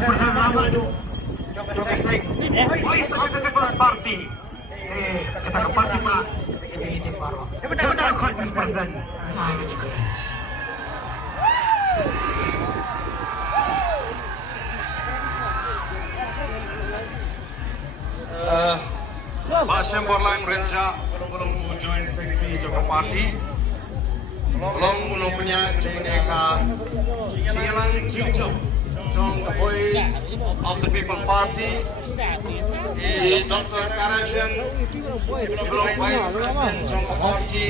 bersama tu Jogeseng Voice of the People's Party kata ke parti pak ini baru kita akan presiden Pak Semborlang Renja belum join sekretari Joko Parti belum punya jeneka Cilang Cincong John the Voice of the People Party Dr. Karajan belum Vice President Joko Parti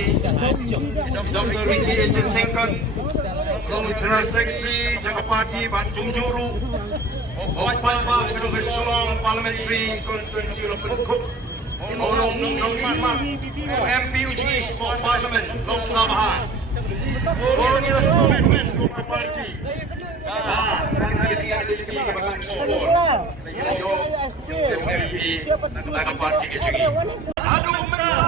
Dr. Ricky H. Singkon belum General Secretary Joko Parti Bandung Juru Opal Kedung Sulong Parliamentary Constituency Lopen Cook Nong Lima MP Uji East for Parliament Lok Sabha Borneo Movement Joko Parti dan aktiviti kebakan support yo MP Joko Parti Kecil aduh mereka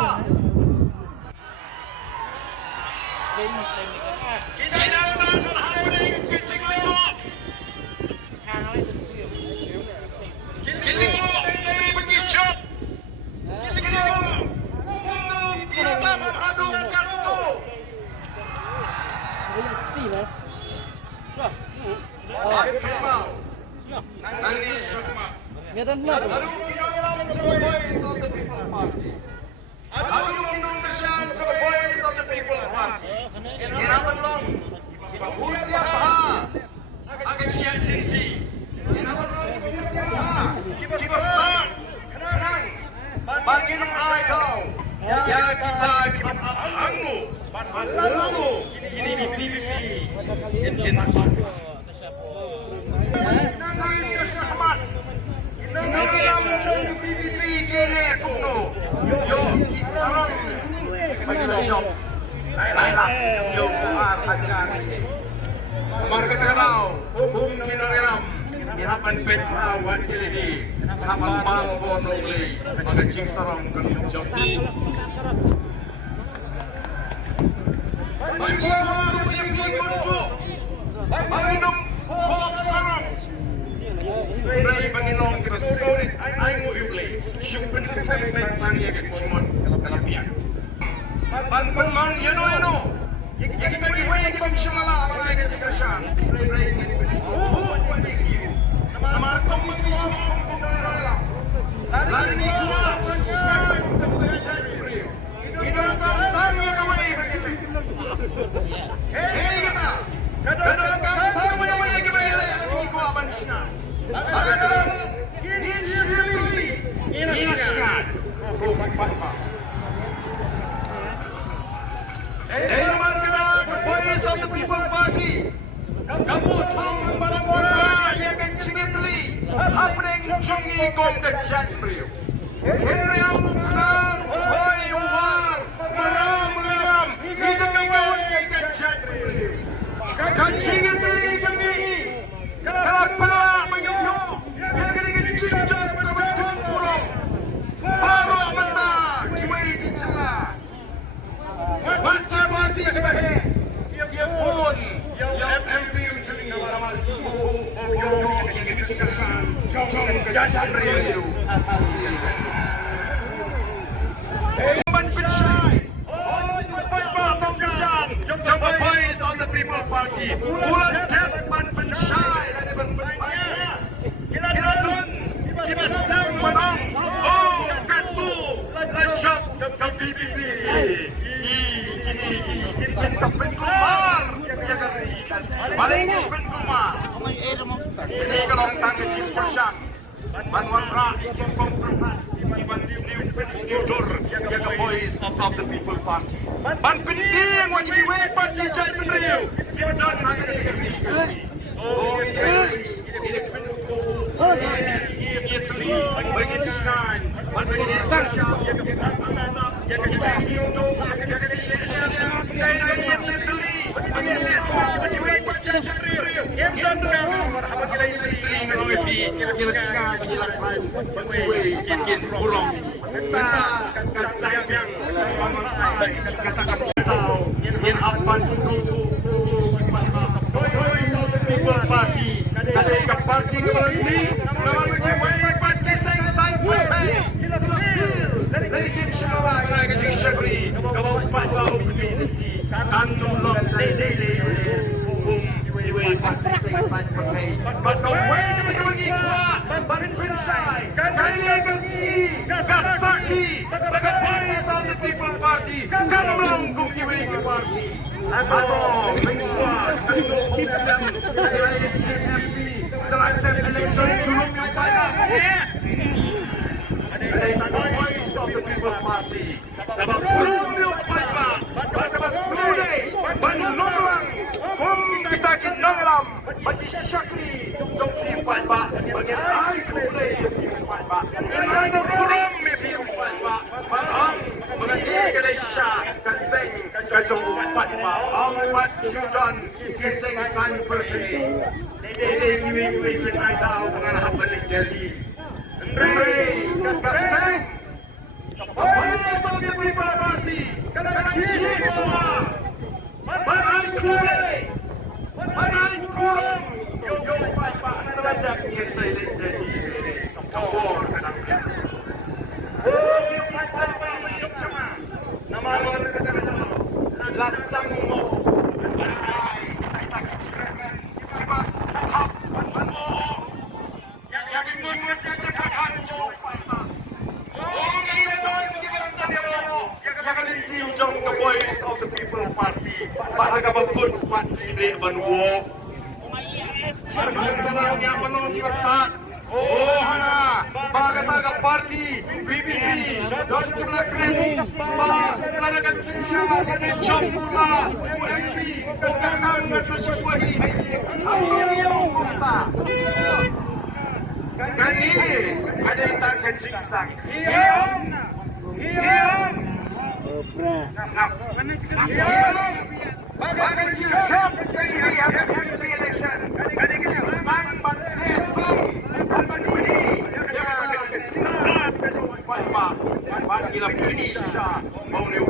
tidak happening kecil limo Kilimo dari pengijat Kilimo untuk kita mengadu kartu Akimau Nani Syukma Aduh kinongiram Joko Voice of the People Party Aduh kinongiram Joko Voice of the People Party Inatan long Bahusia paha Agak cian dinti Inatan long Bahusia paha Kibastan Kenang Banginong alay kau Ya kita kibat angmu Banlamu Ini PPP Nangani Syahmat Inangiram Jom PPP Gele Kumno Yo Kisarang Bagi job Laila Yo Kuhar Hajar Marga Takanau Bung Kinangiram Hirapan Petma Wan Kilidi Hirapan Bang Bonogli Maka Cing Sarang Kami job Bagi Kuhar Yang Kunjuk Bagi Nom Kuhar Sarang Rai Baninong kita skorit Ay mo iulay Syupen sistem baik tangya Kecimon Kalapian Ban man Yano Yang kita giway Di bang syamala Amalay Kecika siya Rai Buat wajik hiyo Namarkong Mag-ichong Pagkakalala Lari ni Kuwa Pansyaman Kapagkasan Priyo Idang tangya Kaway Bagilay Hey kata Kadang tangya Kaway Bagilay Lari ni Kuwa Pansyaman Agadang Inaskan Naman kita Voice of the People Party Kamu tolong membangun rakyat yang cingitli Hapring jungi gom kejan beriu Henry Amuklar Hoi Umar Meram Mengiram Nidang-nidang kejan beriu Kacingitli kemini Kelak pelak menyuruh Yang kena cincang kebetulan pulang Baru mentah Kiwai dicelah Waktu parti kebahe Dia phone Yang MP ujeli Nama Kimoto Yang kecikasan Jom kejasan beriu Ban Pensyai Bang Kejan Joko Voice of the People Party Bulan Dep Ban Pensyai Dan Ban Pensyai Kita dun Kita sedang menang Oh Katu Lanjut Ke PPP Ini sampai keluar Ya kari Balik Ben Kumar Ini kelongtang kecil Persyam Banwan Ra Ikin Kompromat Iban New Pensiudur Ya ke Voice of the People Party Ban Penting Wajib diwepat Di Jai Menriu Kita dan Makan Ini kari Oh ini Pensiudur Ini Tuli Bagi Dinan Ban Penting Persyam Ya ke Pensiudur Ya ke Pensiudur Ya ke Parti Away bagi kuat, berpinsai, kaya kasi, kasaki, tagapais of the People Party, kanamlang kukiwigi party. Ato, mengsua, kanino kong silang, kaya CFP, the election, sulong yung pala. Kaya tagapais of the People Party, kapapulong yung pala, pagkabasunay, panulong, kung kita kinangalam, pati syakri, yung pipay ba, bagay ay kulay yung pipay ba, and ay nagpulang may pipay ba, parang mga ikalay siya, kasing kajong pipay ba, ang matsyudan, kising san perfect, iwi-iwi kinay daw, mga nahabalik jali, Andre, kasing, papalis ang People Party, kajing siya, parang kulay, Manay kurang yung pipaan na rajak niya sa ilin kawor ka ng yan. Yung pipaan mo yung sama, namawar ka na dyan, lastang mo, ay takit sinagan, ibas, hap, ano, yakin mo mo ka sa kakan yung pipaan. Ang ginagawa yung gibasta niya mo, yakalinti yung the voice of the People Party, para ka mag-good party di Banwo. Maganda na lang yung panon di basta. Oh, hana, baga taga party, PPP, doon ko na kremong ba, talagang sinsya, nag-chop na, UMP, kagkakang sa siya ang yung kumta. Kanili, ada yang tangkan siksang. Hiyong! Bagan siksang, kanili, akan happy election. Kanili siksang, bantesang, almanpuni, yang akan siksang, kajong pagpa, pagkila puni siya, mauniw